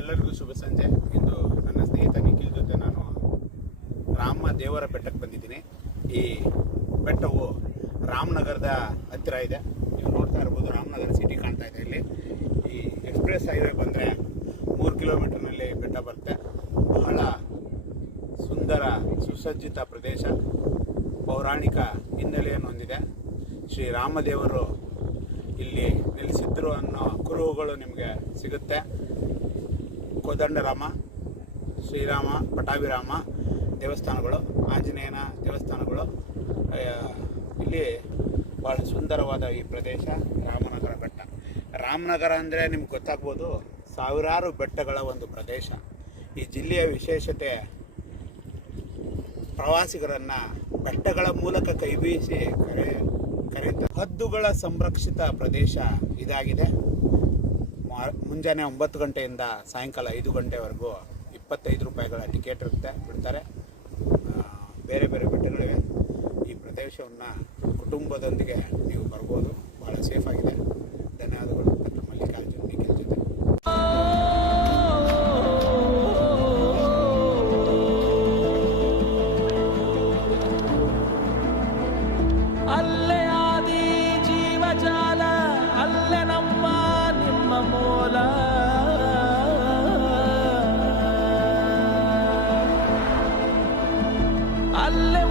ಎಲ್ಲರಿಗೂ ಶುಭ ಸಂಜೆ. ಇಂದು ನನ್ನ ಸ್ನೇಹಿತ ನಿಖಿಲ್ ಜೊತೆ ನಾನು ರಾಮ ದೇವರ ಬೆಟ್ಟಕ್ಕೆ ಬಂದಿದ್ದೀನಿ. ಈ ಬೆಟ್ಟವು ರಾಮನಗರದ ಹತ್ತಿರ ಇದೆ. ನೀವು ನೋಡ್ತಾ ಇರ್ಬೋದು, ರಾಮನಗರ ಸಿಟಿ ಕಾಣ್ತಾ ಇದೆ. ಇಲ್ಲಿ ಈ ಎಕ್ಸ್ಪ್ರೆಸ್ ಹೈವೇ ಬಂದರೆ 3 ಕಿಲೋಮೀಟರ್ನಲ್ಲಿ ಬೆಟ್ಟ ಬರುತ್ತೆ. ಬಹಳ ಸುಂದರ ಸುಸಜ್ಜಿತ ಪ್ರದೇಶ, ಪೌರಾಣಿಕ ಹಿನ್ನೆಲೆಯನ್ನು ಹೊಂದಿದೆ. ಶ್ರೀರಾಮದೇವರು ಇಲ್ಲಿ ನೆಲೆಸಿದ್ರು ಅನ್ನೋ ಕುರುಹುಗಳು ನಿಮಗೆ ಸಿಗುತ್ತೆ. ಕೋದಂಡರಾಮ, ಶ್ರೀರಾಮ, ಪಟಾಭಿರಾಮ ದೇವಸ್ಥಾನಗಳು, ಆಂಜನೇಯನ ದೇವಸ್ಥಾನಗಳು, ಇಲ್ಲಿ ಭಾಳ ಸುಂದರವಾದ ಈ ಪ್ರದೇಶ ರಾಮನಗರ ಬೆಟ್ಟ. ರಾಮನಗರ ಅಂದರೆ ನಿಮ್ಗೆ ಗೊತ್ತಾಗ್ಬೋದು, ಸಾವಿರಾರು ಬೆಟ್ಟಗಳ ಒಂದು ಪ್ರದೇಶ. ಈ ಜಿಲ್ಲೆಯ ವಿಶೇಷತೆ ಪ್ರವಾಸಿಗರನ್ನು ಬೆಟ್ಟಗಳ ಮೂಲಕ ಕೈಬೀಸಿ ಕರೆಯುತ್ತೆ. ಹದ್ದುಗಳ ಸಂರಕ್ಷಿತ ಪ್ರದೇಶ ಇದಾಗಿದೆ. ಮುಂಜಾನೆ 9 ಗಂಟೆಯಿಂದ ಸಾಯಂಕಾಲ 5 ಗಂಟೆವರೆಗೂ 25 ರೂಪಾಯಿಗಳ ಟಿಕೆಟ್ ಬಿಡ್ತಾರೆ. ಬೇರೆ ಬೇರೆ ಬೆಟ್ಟಗಳಿವೆ. ಈ ಪ್ರದೇಶವನ್ನು ಕುಟುಂಬದೊಂದಿಗೆ ನೀವು ಬರ್ಬೋದು. ಭಾಳ ಸೇಫ್ ಆಗಿದೆ. ಧನ್ಯವಾದಗಳು. ಡಾಕ್ಟರ್ ಮಲ್ಲಿಕಾರ್ಜುನ್ ನಿಖಿಲ್ ಜೊತೆ. ಅಲ್ಲೇ ಆದಿ ಜೀವಜಾಲ, ಅಲ್ಲೇ ನಮ್ಮ ನಿಮ್ಮ ಮೂಲ. ಅಲ್ಲೇ